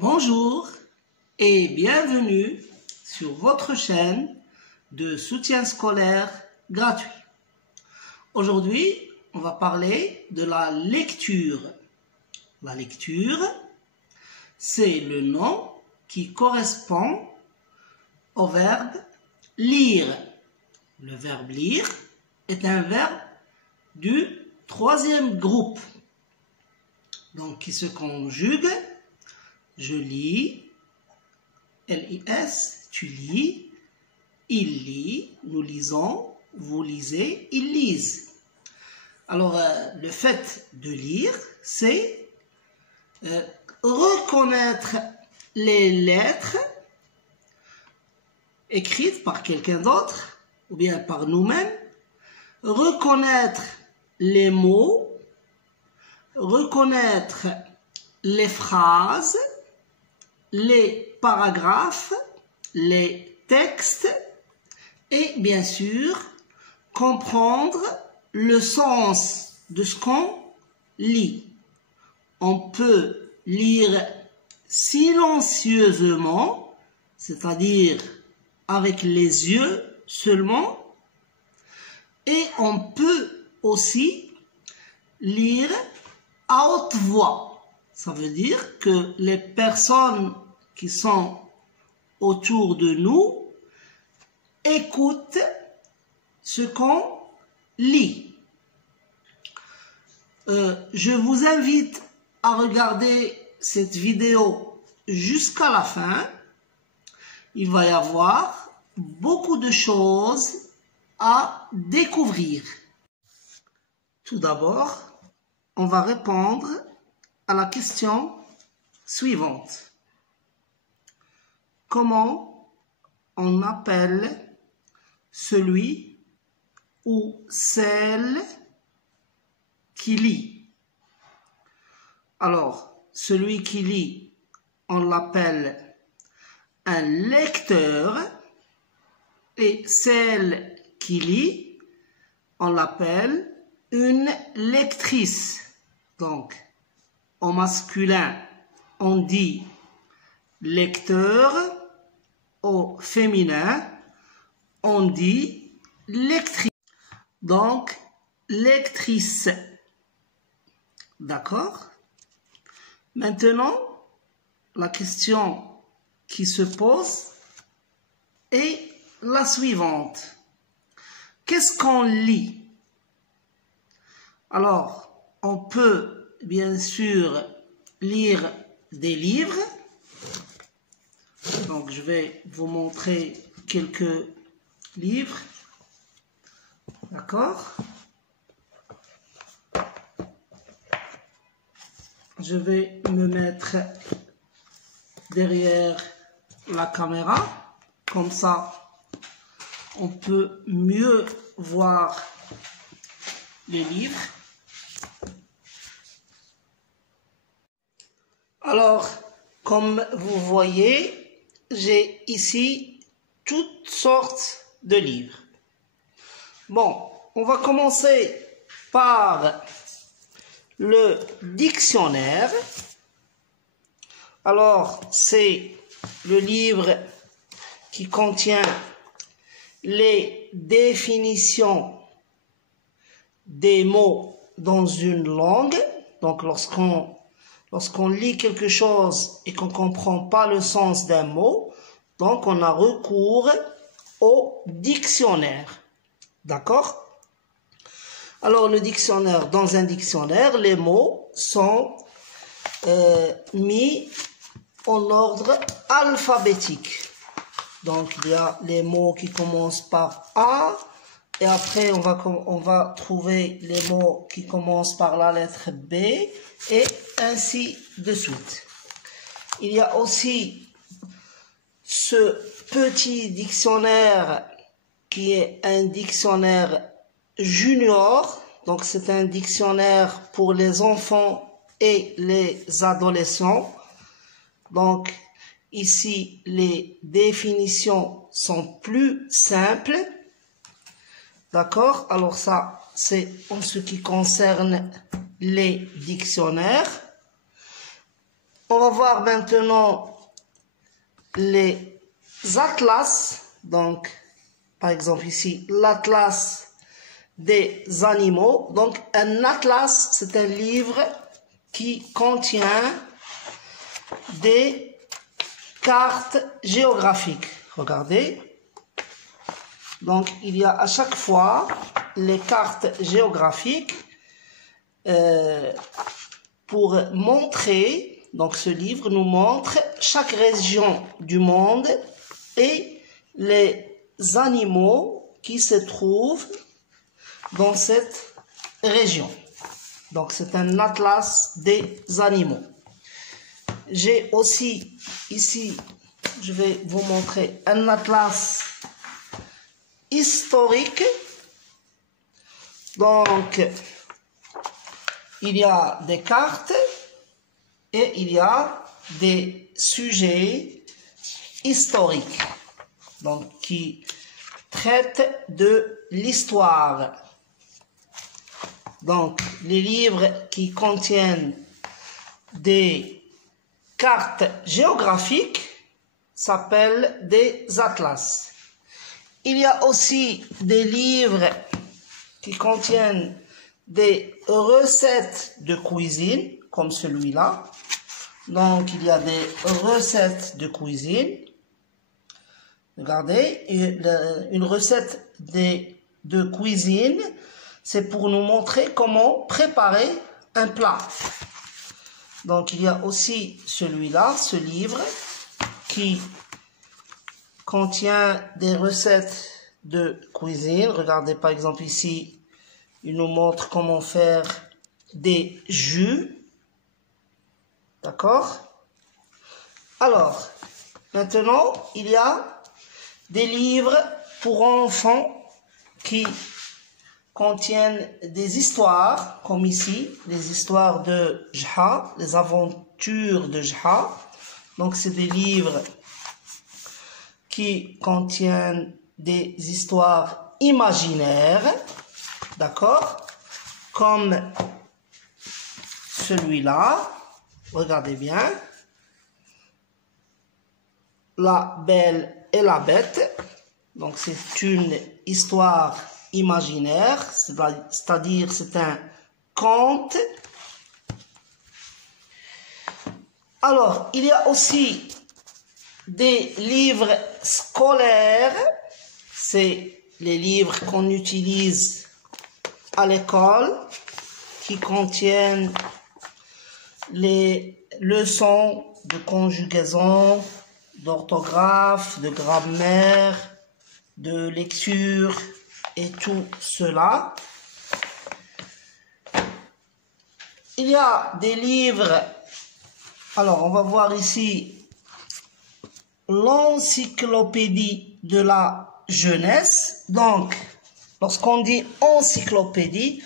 Bonjour et bienvenue sur votre chaîne de soutien scolaire gratuit. Aujourd'hui, on va parler de la lecture. La lecture, c'est le nom qui correspond au verbe lire. Le verbe lire est un verbe du troisième groupe, donc qui se conjugue. Je lis, L-I-S, tu lis, il lit, nous lisons, vous lisez, ils lisent. Alors, le fait de lire, c'est reconnaître les lettres écrites par quelqu'un d'autre, ou bien par nous-mêmes, reconnaître les mots, reconnaître les phrases, les paragraphes, les textes et bien sûr comprendre le sens de ce qu'on lit. On peut lire silencieusement, c'est-à-dire avec les yeux seulement, et on peut aussi lire à haute voix. Ça veut dire que les personnes qui sont autour de nous écoutent ce qu'on lit. Je vous invite à regarder cette vidéo jusqu'à la fin. Il va y avoir beaucoup de choses à découvrir. Tout d'abord, on va répondre à la question suivante. Comment on appelle celui ou celle qui lit? Alors, celui qui lit, on l'appelle un lecteur, et celle qui lit, on l'appelle une lectrice. Donc, au masculin, on dit lecteur, au féminin, on dit lectrice. Donc, lectrice. D'accord? Maintenant, la question qui se pose est la suivante. Qu'est-ce qu'on lit? Alors, on peut bien sûr lire des livres. Donc, je vais vous montrer quelques livres. D'accord? Je vais me mettre derrière la caméra. Comme ça, on peut mieux voir les livres. Alors, comme vous voyez, j'ai ici toutes sortes de livres. Bon, on va commencer par le dictionnaire. Alors, c'est le livre qui contient les définitions des mots dans une langue. Donc, lorsqu'on lit quelque chose et qu'on ne comprend pas le sens d'un mot, donc on a recours au dictionnaire. D'accord? Alors, le dictionnaire, dans un dictionnaire, les mots sont mis en ordre alphabétique. Donc, il y a les mots qui commencent par A, et après, on va trouver les mots qui commencent par la lettre B, et ainsi de suite. Il y a aussi ce petit dictionnaire qui est un dictionnaire junior. Donc, c'est un dictionnaire pour les enfants et les adolescents. Donc, ici, les définitions sont plus simples. D'accord? Alors ça, c'est en ce qui concerne les dictionnaires. On va voir maintenant les atlas. Donc, par exemple ici, l'atlas des animaux. Donc, un atlas, c'est un livre qui contient des cartes géographiques. Regardez. Donc, il y a à chaque fois les cartes géographiques pour montrer, donc ce livre nous montre chaque région du monde et les animaux qui se trouvent dans cette région. Donc, c'est un atlas des animaux. J'ai aussi ici, je vais vous montrer un atlas historique. Donc, il y a des cartes et il y a des sujets historiques, donc qui traitent de l'histoire. Donc, les livres qui contiennent des cartes géographiques s'appellent des atlas. Il y a aussi des livres qui contiennent des recettes de cuisine, comme celui-là. Donc, il y a des recettes de cuisine. Regardez, une recette de cuisine, c'est pour nous montrer comment préparer un plat. Donc, il y a aussi celui-là, ce livre, qui contient des recettes de cuisine. Regardez, par exemple, ici, il nous montre comment faire des jus. D'accord? Alors, maintenant, il y a des livres pour enfants qui contiennent des histoires, comme ici, les histoires de Jha, les aventures de Jha. Donc, c'est des livres qui contiennent des histoires imaginaires, d'accord, comme celui-là. Regardez bien. La Belle et la Bête. Donc, c'est une histoire imaginaire, c'est-à-dire c'est un conte. Alors, il y a aussi des livres scolaires. C'est les livres qu'on utilise à l'école qui contiennent les leçons de conjugaison, d'orthographe, de grammaire, de lecture et tout cela. Il y a des livres, alors on va voir ici l'encyclopédie de la jeunesse. Donc, lorsqu'on dit encyclopédie,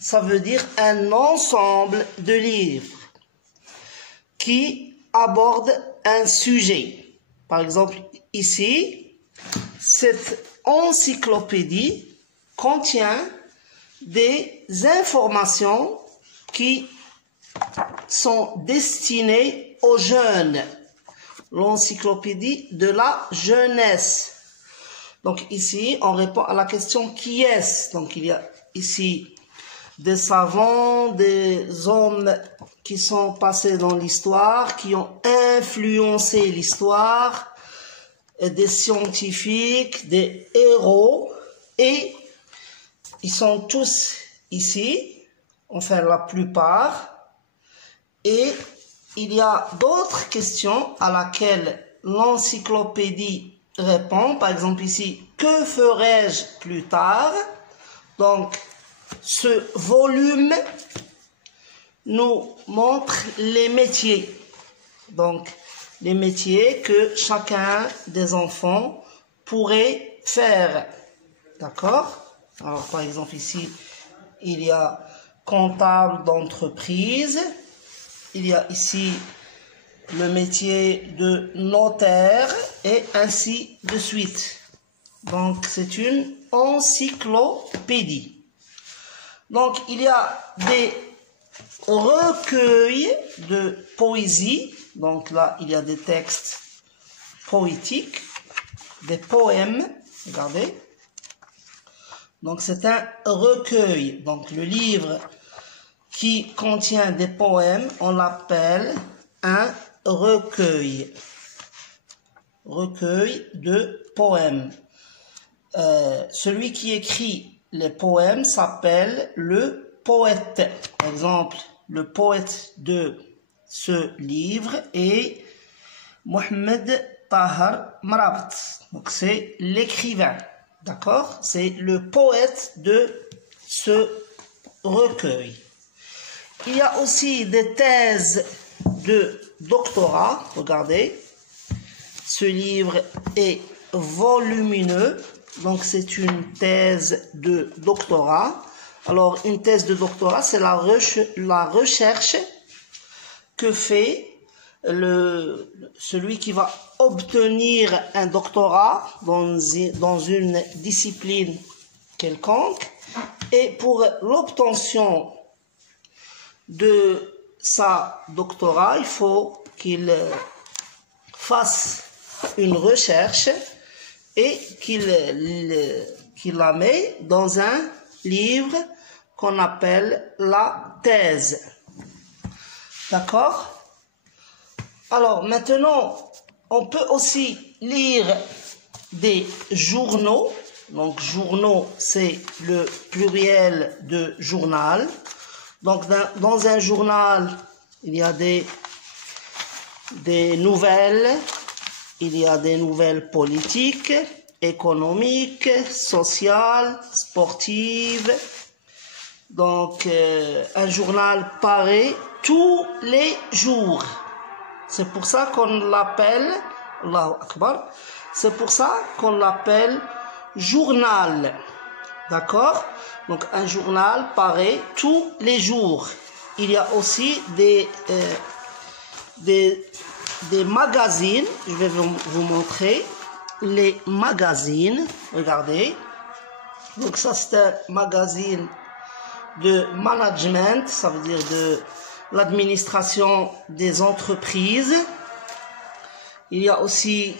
ça veut dire un ensemble de livres qui abordent un sujet. Par exemple, ici, cette encyclopédie contient des informations qui sont destinées aux jeunes. L'encyclopédie de la jeunesse. Donc ici, on répond à la question qui est-ce. Donc il y a ici des savants, des hommes qui sont passés dans l'histoire, qui ont influencé l'histoire, des scientifiques, des héros, et ils sont tous ici, enfin la plupart, et il y a d'autres questions à laquelle l'encyclopédie répond. Par exemple ici, que ferai-je plus tard? Donc, ce volume nous montre les métiers. Donc, les métiers que chacun des enfants pourrait faire. D'accord? Alors, par exemple ici, il y a comptable d'entreprise. Il y a ici le métier de notaire et ainsi de suite. Donc, c'est une encyclopédie. Donc, il y a des recueil de poésie. Donc là, il y a des textes poétiques, des poèmes. Regardez. Donc c'est un recueil. Donc le livre qui contient des poèmes, on l'appelle un recueil. Recueil de poèmes. Celui qui écrit les poèmes s'appelle le poète. Par exemple, le poète de ce livre est Mohamed Tahar Marabt. Donc c'est l'écrivain. D'accord? C'est le poète de ce recueil. Il y a aussi des thèses de doctorat. Regardez. Ce livre est volumineux. Donc c'est une thèse de doctorat. Alors une thèse de doctorat, c'est la recherche que fait celui qui va obtenir un doctorat dans une discipline quelconque. Et pour l'obtention de sa doctorat, il faut qu'il fasse une recherche et qu'il la met dans un livre qu'on appelle la thèse. D'accord? Alors maintenant, on peut aussi lire des journaux. Donc journaux, c'est le pluriel de journal. Donc dans un journal, il y a des nouvelles. Il y a des nouvelles politiques, économiques, sociales, sportives. Donc, un journal paraît tous les jours. C'est pour ça qu'on l'appelle, Allahu Akbar, c'est pour ça qu'on l'appelle journal. D'accord? Donc, un journal paraît tous les jours. Il y a aussi des magazines. Je vais vous montrer les magazines. Regardez. Donc ça c'est un magazine de management, ça veut dire de l'administration des entreprises. Il y a aussi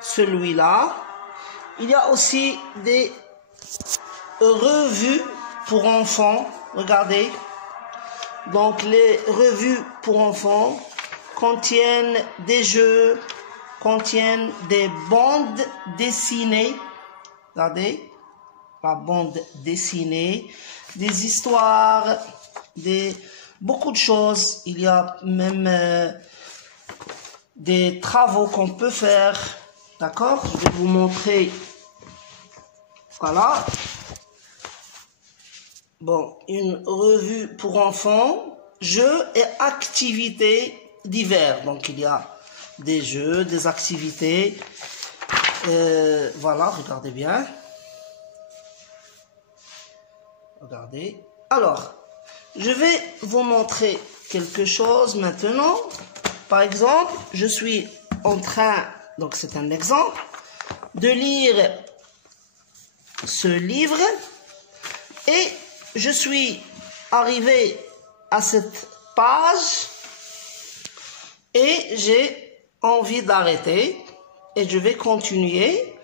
celui-là. Il y a aussi des revues pour enfants. Regardez. Donc les revues pour enfants contiennent des jeux, contiennent des bandes dessinées. Regardez, la bande dessinée, des histoires, beaucoup de choses. Il y a même des travaux qu'on peut faire. D'accord? Je vais vous montrer. Voilà. Bon, une revue pour enfants, jeux et activités divers. Donc il y a des jeux, des activités. Voilà, regardez bien. Regardez. Alors, je vais vous montrer quelque chose maintenant. Par exemple, je suis en train, donc c'est un exemple, de lire ce livre et je suis arrivé à cette page et j'ai envie d'arrêter et je vais continuer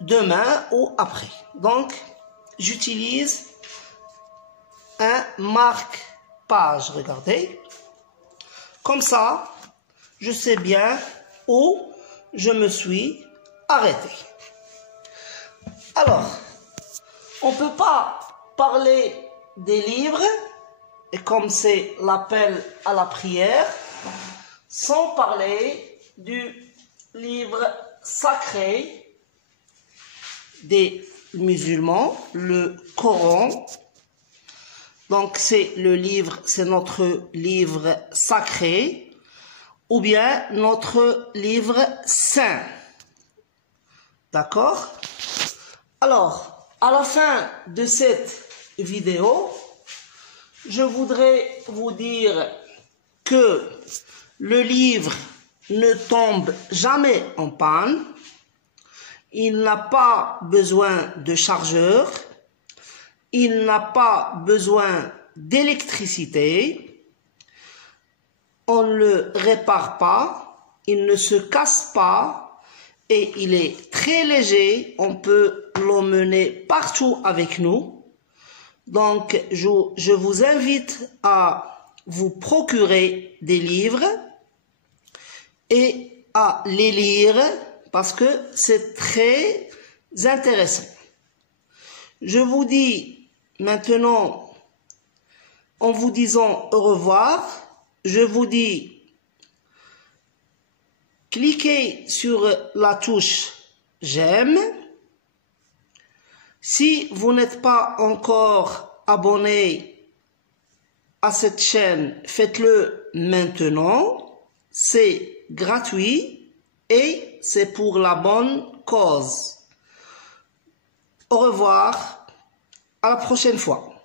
demain ou après. Donc, j'utilise un marque-page. Regardez. Comme ça, je sais bien où je me suis arrêté. Alors, on ne peut pas parler des livres, et comme c'est l'appel à la prière, sans parler du livre sacré des musulmans, le Coran. Donc c'est notre livre sacré, ou bien notre livre saint. D'accord? Alors, à la fin de cette vidéo, je voudrais vous dire que le livre ne tombe jamais en panne, il n'a pas besoin de chargeur, il n'a pas besoin d'électricité. On ne le répare pas, il ne se casse pas et il est très léger. On peut l'emmener partout avec nous. Donc, je vous invite à vous procurer des livres et à les lire parce que c'est très intéressant. Je vous dis maintenant, en vous disant au revoir, je vous dis, cliquez sur la touche j'aime. Si vous n'êtes pas encore abonné à cette chaîne, faites-le maintenant. C'est gratuit et c'est pour la bonne cause. Au revoir, à la prochaine fois.